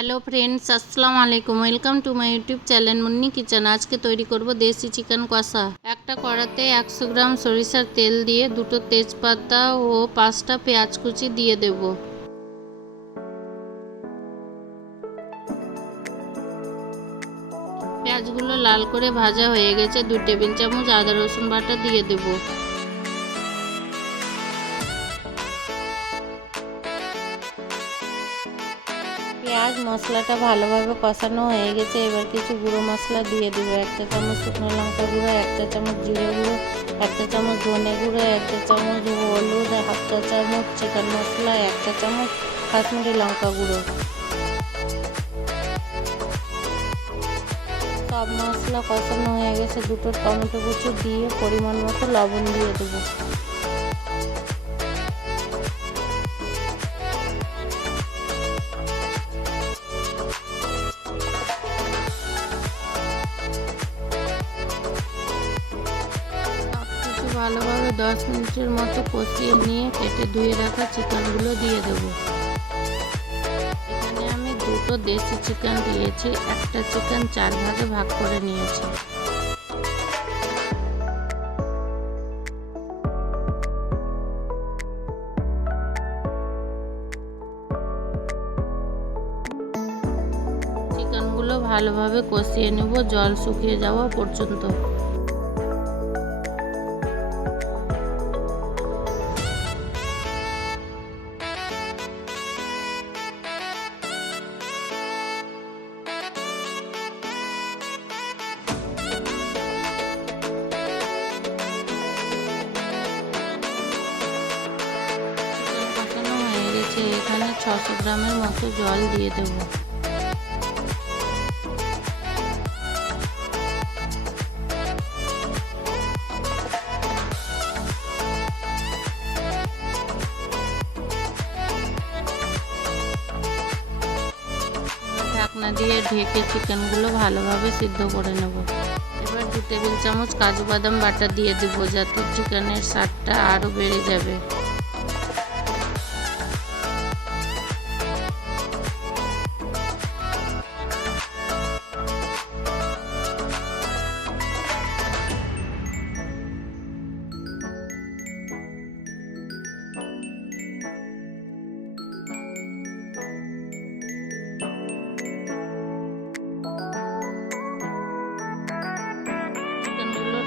Hello friends, আসসালামু আলাইকুম। Welcome to my YouTube channel Munni kitchen. আজকে তৈরি করব দেশি চিকেন কষা। একটা কড়াতে 100 গ্রাম সরিষার তেল দিয়ে দুটো তেজপাতা ও 5টা পেঁয়াজ কুচি দিয়ে দেব। পেঁয়াজগুলো লাল করে ভাজা হয়ে গেছে। 2 টেবিল চামচ আদা রসুন বাটা দিয়ে দেব। পেঁয়াজ মশলাটা ভালোভাবে কষানো হয়ে গেছে। এবার কিছু গুঁড়ো মশলা দিয়ে দেবো। 1 চা চামচ শুকনো লঙ্কা গুঁড়ো, 1 চা চামচ জিরে গুঁড়ো, 1 চা চামচ ধনে গুঁড়ো, 1 চা চামচ হলুদ, 1/2 চা চামচ চিকেন মশলা, 1 চা চামচ কাশ্মীরি লঙ্কা গুঁড়ো। সব মশলা কষানো হয়ে গেছে। দুটো টমেটো কুচি দিয়ে পরিমাণ মতো লবণ দিয়ে দেবো। ভালোভাবে 10 মিনিটের মতো কষিয়ে নিয়ে কেটে ধুয়ে রাখা চিকেনগুলো দিয়ে দেব। এখানে আমি দুটো দেশি চিকেন দিয়েছি। একটা চিকেন 4 ভাগে ভাগ করে নিয়েছি। চিকেনগুলো ভালোভাবে কষিয়ে নেব জল শুকিয়ে যাওয়া পর্যন্ত। এখানে 600 গ্রামের মতো জল দিয়ে দেব। ঢাকনা দিয়ে ঢেকে চিকেনগুলো ভালোভাবে সিদ্ধ করে নেব। এবার 2 টেবিল চামচ কাজু বাদাম বাটা দিয়ে দেব, যাতে চিকেনের স্বাদটা আরও বেড়ে যাবে।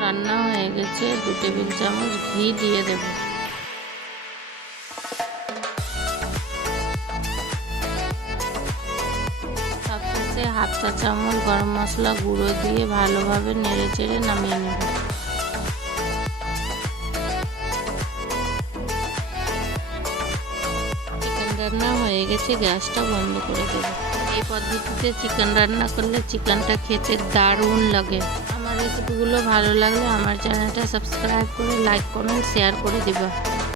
রান্না হয়ে গেছে। 2 টেবিল চামচ ঘি দিয়ে দেব। সবশেষে 1/2 চা চামচ গরম মশলা গুঁড়ো দিয়ে ভালোভাবে নেড়ে চেড়ে নামিয়ে নেব। চিকেন রান্না হয়ে গেছে, গ্যাসটা বন্ধ করে দেব। এই পদ্ধতিতে চিকেন রান্না করলে চিকেনটা খেতে দারুণ লাগে। আমার রেসিপিগুলো ভালো লাগলে আমার চ্যানেলটা সাবস্ক্রাইব করে লাইক কমেন্ট শেয়ার করে দিবা।